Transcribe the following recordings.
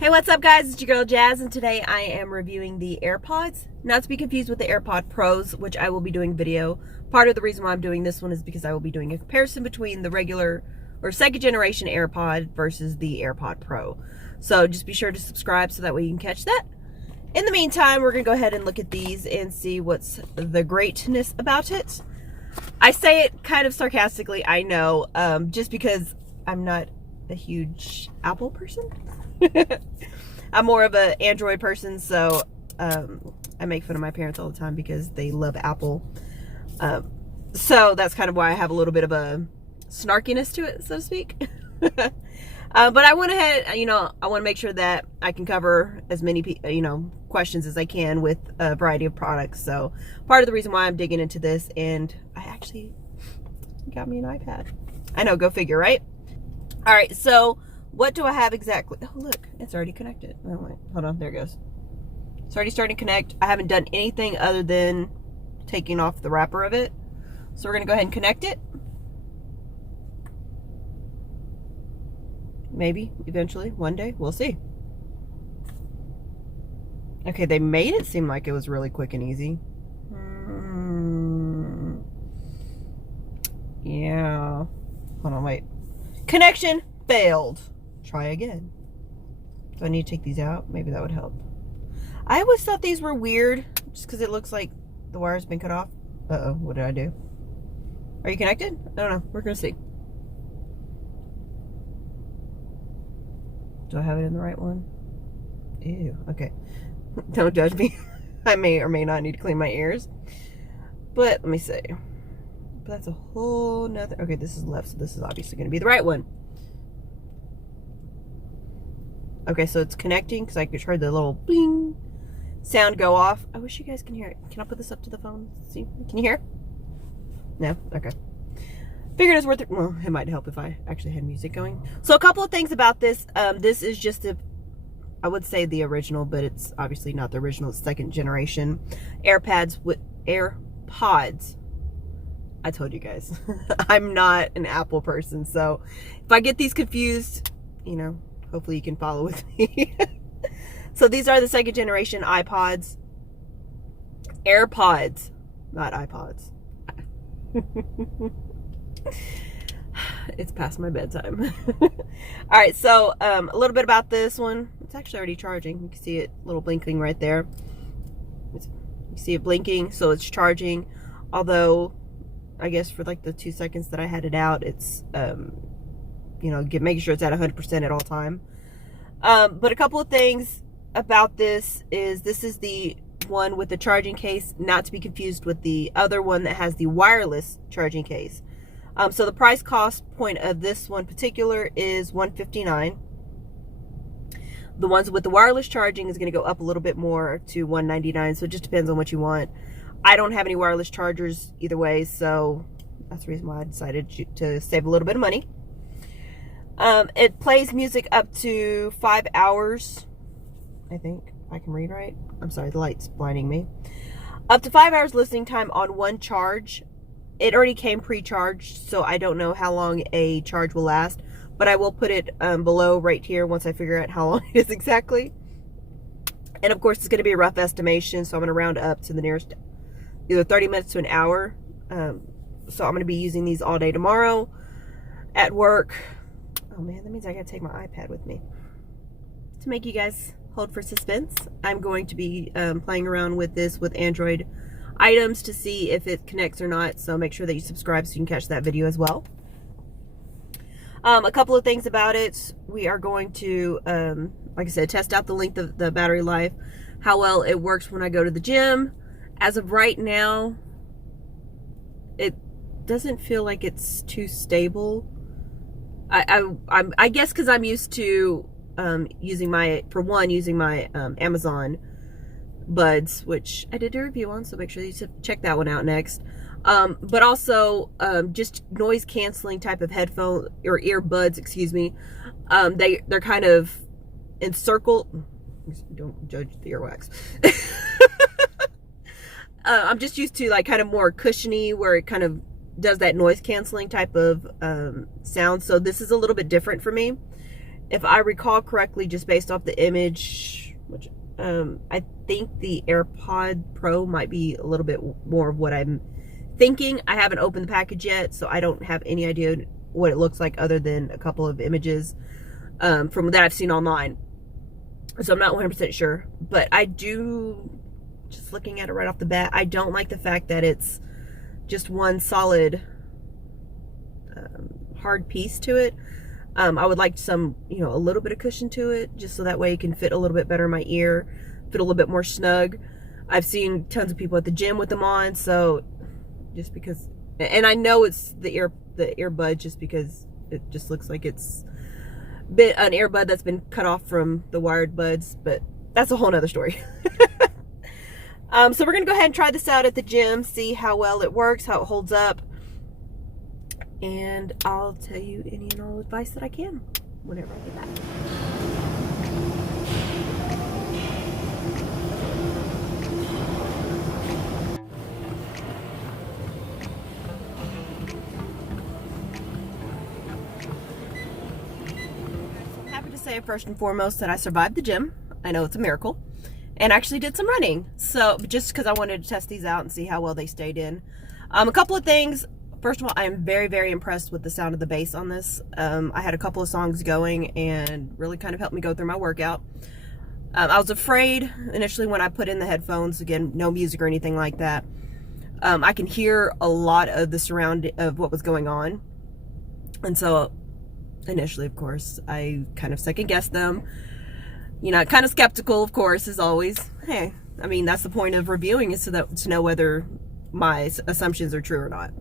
Hey, what's up guys? It's your girl Jazz, and today I am reviewing the AirPods, not to be confused with the AirPod Pros, which I will be doing video. Part of the reason why I'm doing this one is because I will be doing a comparison between the regular or second generation AirPod versus the AirPod Pro. So just be sure to subscribe so that way you can catch that. In the meantime, we're gonna go ahead and look at these and see what's the greatness about it. I say it kind of sarcastically, I know, just because I'm not a huge Apple person. I'm more of an Android person, so I make fun of my parents all the time because they love Apple. So that's kind of why I have a little bit of a snarkiness to it, so to speak. But I went ahead, I want to make sure that I can cover as many, questions as I can with a variety of products. So part of the reason why I'm digging into this, and I actually got me an iPad. I know, go figure, right? All right, so what do I have exactly? Oh, look, it's already connected. Oh, wait, hold on, there it goes. It's already starting to connect. I haven't done anything other than taking off the wrapper of it. So we're gonna go ahead and connect it. Maybe, eventually, one day, we'll see. Okay, they made it seem like it was really quick and easy. Yeah. Hold on, wait. Connection failed. Try again. Do I need to take these out? Maybe that would help. I always thought these were weird just because it looks like the wire's been cut off. Uh-oh, what did I do? Are you connected? I don't know. We're going to see. Do I have it in the right one? Ew, okay. Don't judge me. I may or may not need to clean my ears. But let me see. But that's a whole nother... Okay, this is left, so this is obviously going to be the right one. Okay, so it's connecting because I could hear the little bing sound go off. I wish you guys can hear it. Can I put this up to the phone? See? Can you hear? No? Okay. Figured it's worth it. Well, it might help if I actually had music going. So a couple of things about this. This is just I would say the original, but it's obviously not the original. It's second generation AirPods with AirPods. I told you guys, I'm not an Apple person. So if I get these confused, hopefully you can follow with me. So these are the second generation iPods. AirPods, not iPods. It's past my bedtime. All right, so a little bit about this one. It's actually already charging. You can see it little blinking right there. You see it blinking, so it's charging. Although, I guess for like the 2 seconds that I had it out, it's making sure it's at 100% at all time. But a couple of things about this is the one with the charging case, not to be confused with the other one that has the wireless charging case. So the price cost point of this one particular is $159. The ones with the wireless charging is going to go up a little bit more to $199. So it just depends on what you want. I don't have any wireless chargers either way, so that's the reason why I decided to save a little bit of money. It plays music up to 5 hours, I think. I can read right. I'm sorry, the light's blinding me. Up to 5 hours listening time on one charge. It already came pre-charged, so I don't know how long a charge will last, but I will put it below right here once I figure out how long it is exactly. And of course, it's going to be a rough estimation, so I'm going to round up to the nearest, either 30 minutes to an hour. So I'm going to be using these all day tomorrow at work. Oh man, that means I got to take my iPad with me. To make you guys hold for suspense, I'm going to be playing around with this with Android items to see if it connects or not. So make sure that you subscribe so you can catch that video as well. A couple of things about it. We are going to, like I said, test out the length of the battery life, how well it works when I go to the gym. As of right now, it doesn't feel like it's too stable. I guess because I'm used to using my Amazon buds, which I did a review on, so make sure you check that one out next. But also just noise canceling type of headphone or earbuds, excuse me. They're kind of encircled. Don't judge the earwax. I'm just used to like kind of more cushiony, where it kind of does that noise canceling type of sound. So this is a little bit different for me. if I recall correctly, just based off the image, which I think the AirPod Pro might be a little bit more of what I'm thinking. I haven't opened the package yet, so I don't have any idea what it looks like other than a couple of images from that I've seen online. So I'm not 100% sure, but I do, just looking at it right off the bat, I don't like the fact that it's just one solid hard piece to it. I would like some, you know, a little bit of cushion to it, just so that way it can fit a little bit better in my ear, fit a little bit more snug. I've seen tons of people at the gym with them on, so just because, and I know it's the earbud just because it just looks like it's an earbud that's been cut off from the wired buds, but that's a whole nother story. So we're gonna go ahead and try this out at the gym, see how well it works, how it holds up, and I'll tell you any and all advice that I can whenever I get back. Happy to say first and foremost that I survived the gym. I know it's a miracle, and actually did some running. So just because I wanted to test these out and see how well they stayed in. A couple of things. First of all, I am very, very impressed with the sound of the bass on this. I had a couple of songs going and really kind of helped me go through my workout. I was afraid initially when I put in the headphones, again, no music or anything like that. I can hear a lot of the surround of what was going on. And so initially, of course, I kind of second guessed them. You know, kind of skeptical, of course, as always. Hey, I mean, that's the point of reviewing, is to know whether my assumptions are true or not.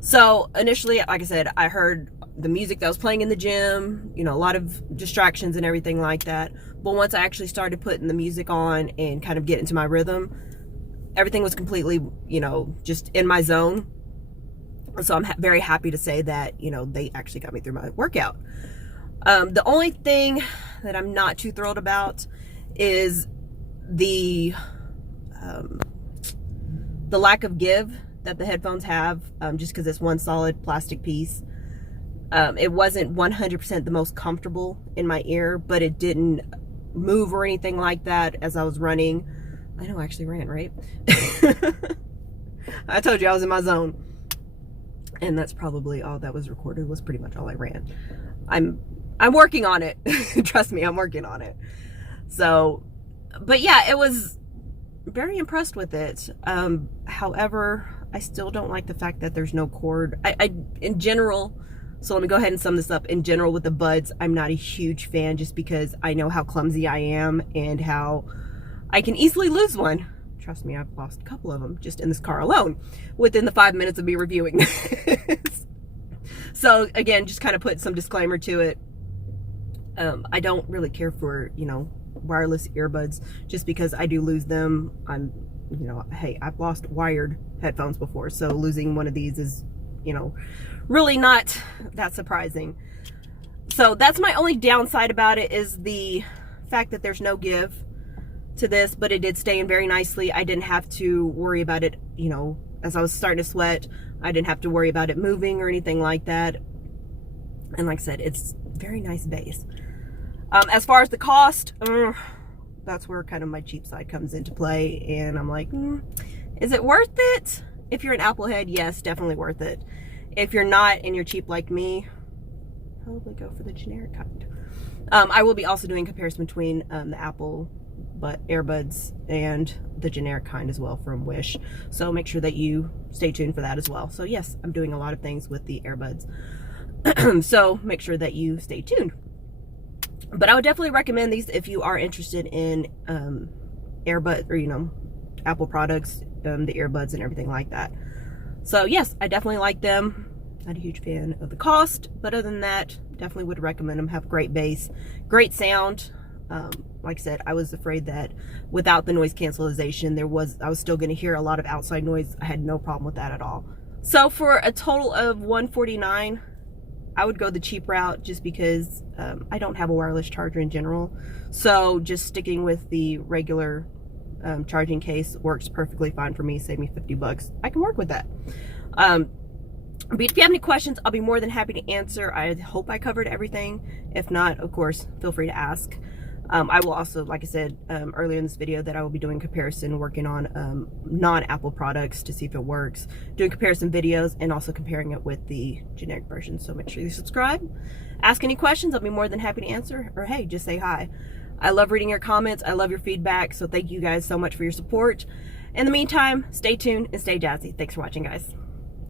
So initially, like I said, I heard the music that was playing in the gym, you know, a lot of distractions and everything like that. But once I actually started putting the music on and kind of get into my rhythm, everything was completely, you know, just in my zone. So I'm very happy to say that, you know, they actually got me through my workout. The only thing that I'm not too thrilled about is the lack of give that the headphones have, just because it's one solid plastic piece. It wasn't 100% the most comfortable in my ear, but it didn't move or anything like that as I was running. I know I actually ran, right? I told you I was in my zone. And that's probably all that was recorded, was pretty much all I ran. I'm working on it. Trust me, I'm working on it. So, but yeah, it was very impressed with it. However, I still don't like the fact that there's no cord. In general, so let me go ahead and sum this up. In general, with the buds, I'm not a huge fan, just because I know how clumsy I am and how I can easily lose one. Trust me, I've lost a couple of them just in this car alone within the 5 minutes of me reviewing this. So again, just kind of put some disclaimer to it. I don't really care for, you know, wireless earbuds, just because I do lose them. You know, hey, I've lost wired headphones before, so losing one of these is, you know, really not that surprising. So that's my only downside about it, is the fact that there's no give to this, but it did stay in very nicely. I didn't have to worry about it, you know, as I was starting to sweat. I didn't have to worry about it moving or anything like that. And like I said, it's very nice bass. As far as the cost, that's where kind of my cheap side comes into play, and I'm like, is it worth it? If you're an Apple head, yes, definitely worth it. If you're not and you're cheap like me, probably go for the generic kind. I will be also doing comparison between the Apple earbuds and the generic kind as well from Wish, so make sure that you stay tuned for that as well. So yes, I'm doing a lot of things with the earbuds, so make sure that you stay tuned. But I would definitely recommend these if you are interested in earbud, or, you know, Apple products, the earbuds and everything like that. So yes, I definitely like them. Not a huge fan of the cost, but other than that, definitely would recommend them. Have great bass, great sound. Like I said, I was afraid that without the noise cancellation, I was still going to hear a lot of outside noise. I had no problem with that at all. So for a total of $149, I would go the cheap route, just because I don't have a wireless charger in general. So just sticking with the regular charging case works perfectly fine for me. Save me 50 bucks. I can work with that. But if you have any questions, I'll be more than happy to answer. I hope I covered everything. If not, of course, feel free to ask. I will also, like I said earlier in this video, that I will be doing comparison, working on non-Apple products to see if it works, doing comparison videos, and also comparing it with the generic version. So make sure you subscribe. Ask any questions. I'll be more than happy to answer. Or hey, just say hi. I love reading your comments. I love your feedback. So thank you guys so much for your support. In the meantime, stay tuned and stay jazzy. Thanks for watching, guys.